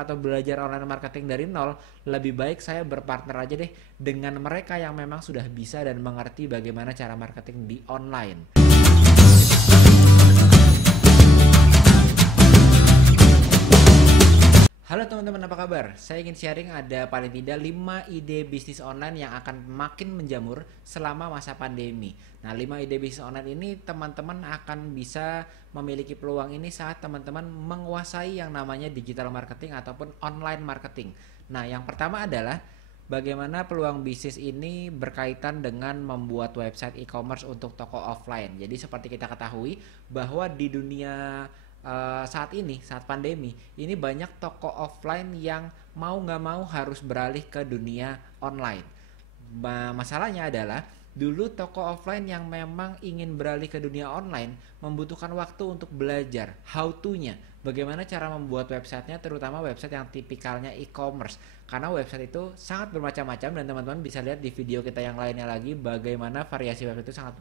atau belajar online marketing dari nol, lebih baik saya berpartner aja deh dengan mereka yang memang sudah bisa dan mengerti bagaimana cara marketing di online. Halo teman-teman, apa kabar? Saya ingin sharing ada paling tidak 5 ide bisnis online yang akan makin menjamur selama masa pandemi. Nah, 5 ide bisnis online ini teman-teman akan bisa memiliki peluang ini saat teman-teman menguasai yang namanya digital marketing ataupun online marketing. Nah, yang pertama adalah bagaimana peluang bisnis ini berkaitan dengan membuat website e-commerce untuk toko offline. Jadi seperti kita ketahui bahwa di dunia saat ini, saat pandemi, ini banyak toko offline yang mau nggak mau harus beralih ke dunia online. Masalahnya adalah dulu toko offline yang memang ingin beralih ke dunia online membutuhkan waktu untuk belajar how to-nya, bagaimana cara membuat websitenya, terutama website yang tipikalnya e-commerce, karena website itu sangat bermacam-macam dan teman-teman bisa lihat di video kita yang lainnya lagi bagaimana variasi website itu sangat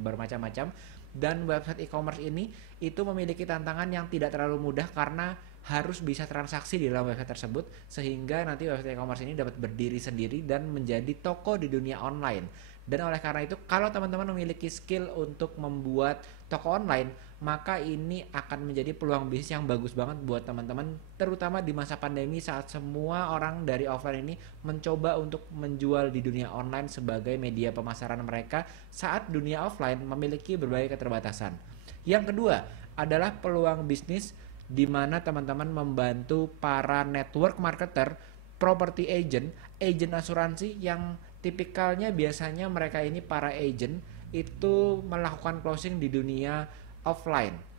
bermacam-macam. Dan website e-commerce ini itu memiliki tantangan yang tidak terlalu mudah karena harus bisa transaksi di dalam website tersebut, sehingga nanti website e-commerce ini dapat berdiri sendiri dan menjadi toko di dunia online. Dan oleh karena itu, kalau teman-teman memiliki skill untuk membuat toko online, maka ini akan menjadi peluang bisnis yang bagus banget buat teman-teman, terutama di masa pandemi saat semua orang dari offline ini mencoba untuk menjual di dunia online sebagai media pemasaran mereka saat dunia offline memiliki berbagai keterbatasan. Yang kedua adalah peluang bisnis di mana teman-teman membantu para network marketer, property agent, agent asuransi yang tipikalnya biasanya mereka ini para agent itu melakukan closing di dunia offline.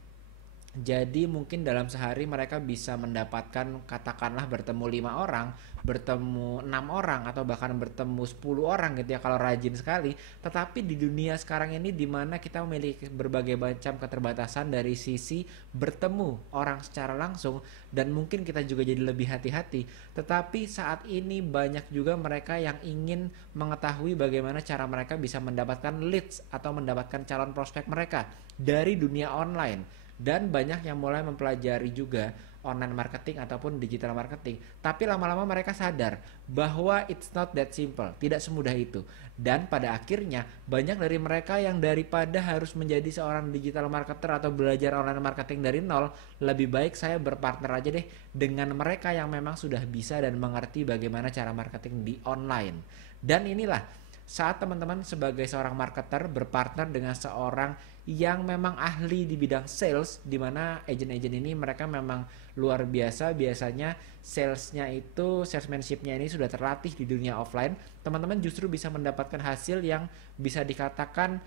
Jadi mungkin dalam sehari mereka bisa mendapatkan katakanlah bertemu 5 orang, bertemu 6 orang atau bahkan bertemu 10 orang gitu ya kalau rajin sekali. Tetapi di dunia sekarang ini di mana kita memiliki berbagai macam keterbatasan dari sisi bertemu orang secara langsung dan mungkin kita juga jadi lebih hati-hati. Tetapi saat ini banyak juga mereka yang ingin mengetahui bagaimana cara mereka bisa mendapatkan leads atau mendapatkan calon prospek mereka dari dunia online. Dan banyak yang mulai mempelajari juga online marketing ataupun digital marketing, tapi lama-lama mereka sadar bahwa it's not that simple, tidak semudah itu. Dan pada akhirnya banyak dari mereka yang daripada harus menjadi seorang digital marketer atau belajar online marketing dari nol, lebih baik saya berpartner aja deh dengan mereka yang memang sudah bisa dan mengerti bagaimana cara marketing di online. Dan inilah saat teman-teman sebagai seorang marketer berpartner dengan seorang yang memang ahli di bidang sales, di mana agent-agent ini mereka memang luar biasa, biasanya salesnya itu, salesmanshipnya ini sudah terlatih di dunia offline, teman-teman justru bisa mendapatkan hasil yang bisa dikatakan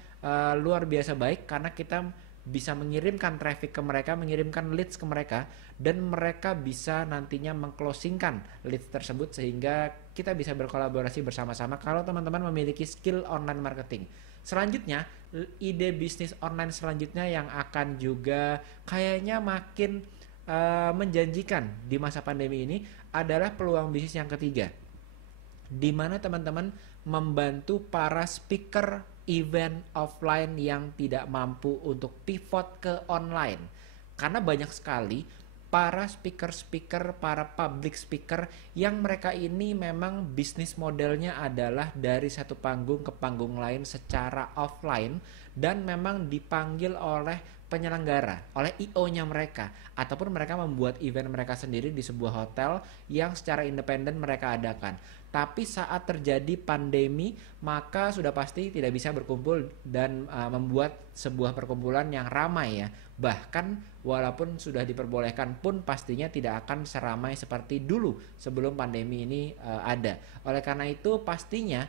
luar biasa baik karena kita bisa mengirimkan traffic ke mereka, mengirimkan leads ke mereka, dan mereka bisa nantinya mengclosingkan leads tersebut sehingga kita bisa berkolaborasi bersama-sama kalau teman-teman memiliki skill online marketing. Selanjutnya, ide bisnis online selanjutnya yang akan juga kayaknya makin menjanjikan di masa pandemi ini adalah peluang bisnis yang ketiga, di mana teman-teman membantu para speaker event offline yang tidak mampu untuk pivot ke online. Karena banyak sekali para speaker-speaker, para public speaker yang mereka ini memang bisnis modelnya adalah dari satu panggung ke panggung lain secara offline dan memang dipanggil oleh penyelenggara, oleh IO-nya mereka, ataupun mereka membuat event mereka sendiri di sebuah hotel yang secara independen mereka adakan. Tapi saat terjadi pandemi, maka sudah pasti tidak bisa berkumpul dan membuat sebuah perkumpulan yang ramai ya. Bahkan walaupun sudah diperbolehkan pun pastinya tidak akan seramai seperti dulu sebelum pandemi ini ada. Oleh karena itu pastinya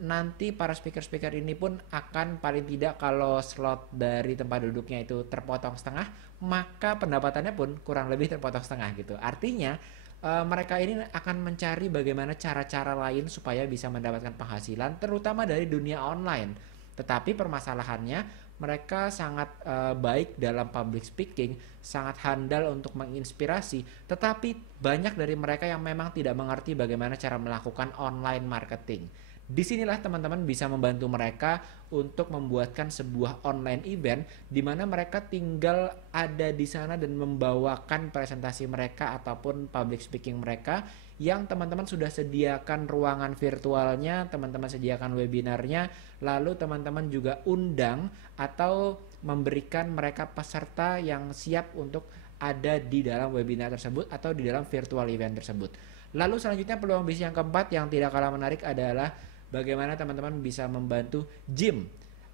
nanti para speaker-speaker ini pun akan paling tidak kalau slot dari tempat duduknya itu terpotong setengah, maka pendapatannya pun kurang lebih terpotong setengah gitu. Artinya mereka ini akan mencari bagaimana cara-cara lain supaya bisa mendapatkan penghasilan terutama dari dunia online. Tetapi permasalahannya mereka sangat baik dalam public speaking, sangat handal untuk menginspirasi, tetapi banyak dari mereka yang memang tidak mengerti bagaimana cara melakukan online marketing. Disinilah teman-teman bisa membantu mereka untuk membuatkan sebuah online event di mana mereka tinggal ada di sana dan membawakan presentasi mereka ataupun public speaking mereka yang teman-teman sudah sediakan ruangan virtualnya, teman-teman sediakan webinarnya, lalu teman-teman juga undang atau memberikan mereka peserta yang siap untuk ada di dalam webinar tersebut atau di dalam virtual event tersebut. Lalu selanjutnya peluang bisnis yang keempat yang tidak kalah menarik adalah bagaimana teman-teman bisa membantu gym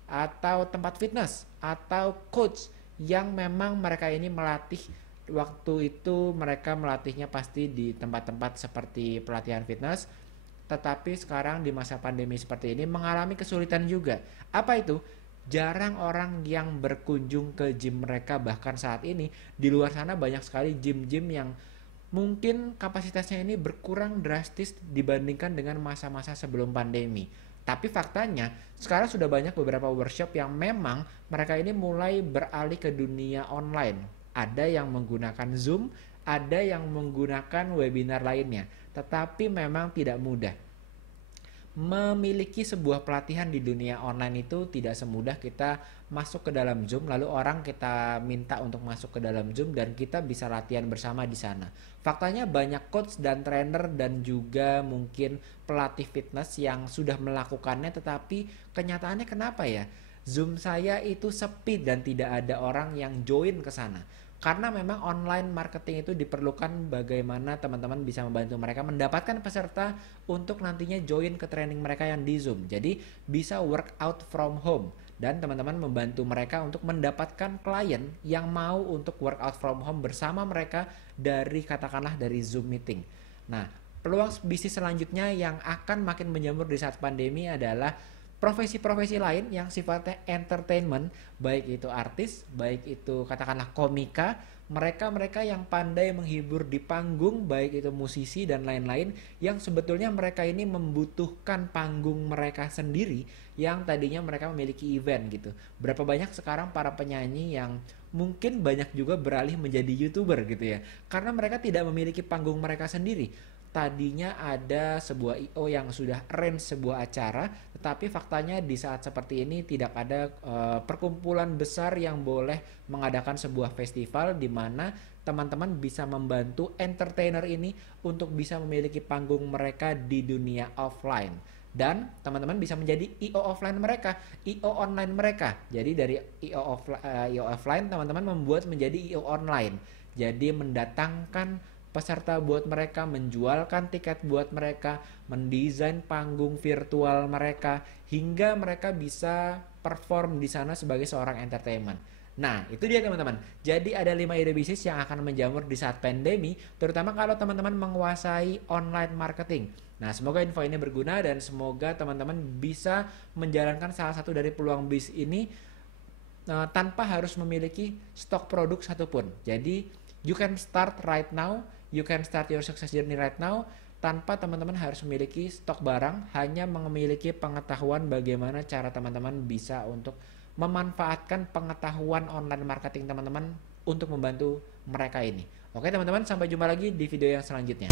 atau tempat fitness atau coach yang memang mereka ini melatih. Waktu itu mereka melatihnya pasti di tempat-tempat seperti pelatihan fitness, tetapi sekarang di masa pandemi seperti ini mengalami kesulitan juga. Apa itu? Jarang orang yang berkunjung ke gym mereka, bahkan saat ini di luar sana banyak sekali gym-gym yang mungkin kapasitasnya ini berkurang drastis dibandingkan dengan masa-masa sebelum pandemi. Tapi faktanya sekarang sudah banyak beberapa workshop yang memang mereka ini mulai beralih ke dunia online. Ada yang menggunakan Zoom, ada yang menggunakan webinar lainnya. Tetapi memang tidak mudah. Memiliki sebuah pelatihan di dunia online itu tidak semudah kita masuk ke dalam Zoom, lalu orang kita minta untuk masuk ke dalam Zoom dan kita bisa latihan bersama di sana. Faktanya banyak coach dan trainer dan juga mungkin pelatih fitness yang sudah melakukannya, tetapi kenyataannya kenapa ya? Zoom saya itu sepi dan tidak ada orang yang join ke sana. Karena memang online marketing itu diperlukan bagaimana teman-teman bisa membantu mereka mendapatkan peserta untuk nantinya join ke training mereka yang di Zoom. Jadi bisa workout from home dan teman-teman membantu mereka untuk mendapatkan klien yang mau untuk workout from home bersama mereka dari katakanlah dari Zoom meeting. Nah, peluang bisnis selanjutnya yang akan makin menjamur di saat pandemi adalah profesi-profesi lain yang sifatnya entertainment, baik itu artis, baik itu katakanlah komika, mereka-mereka yang pandai menghibur di panggung, baik itu musisi dan lain-lain, yang sebetulnya mereka ini membutuhkan panggung mereka sendiri yang tadinya mereka memiliki event gitu. Berapa banyak sekarang para penyanyi yang mungkin banyak juga beralih menjadi YouTuber gitu ya, karena mereka tidak memiliki panggung mereka sendiri. Tadinya ada sebuah IO yang sudah arrange sebuah acara, tetapi faktanya di saat seperti ini tidak ada perkumpulan besar yang boleh mengadakan sebuah festival di mana teman-teman bisa membantu entertainer ini untuk bisa memiliki panggung mereka di dunia offline. Dan teman-teman bisa menjadi IO offline mereka, IO online mereka. Jadi dari IO offline teman-teman membuat menjadi IO online. Jadi mendatangkan peserta buat mereka, menjualkan tiket buat mereka, mendesain panggung virtual mereka, hingga mereka bisa perform di sana sebagai seorang entertainment. Nah, itu dia teman-teman. Jadi ada 5 ide bisnis yang akan menjamur di saat pandemi, terutama kalau teman-teman menguasai online marketing. Nah, semoga info ini berguna dan semoga teman-teman bisa menjalankan salah satu dari peluang bisnis ini tanpa harus memiliki stok produk satupun. Jadi, you can start right now. You can start your success journey right now tanpa teman-teman harus memiliki stok barang, hanya memiliki pengetahuan bagaimana cara teman-teman bisa untuk memanfaatkan pengetahuan online marketing teman-teman untuk membantu mereka ini. Oke teman-teman, sampai jumpa lagi di video yang selanjutnya.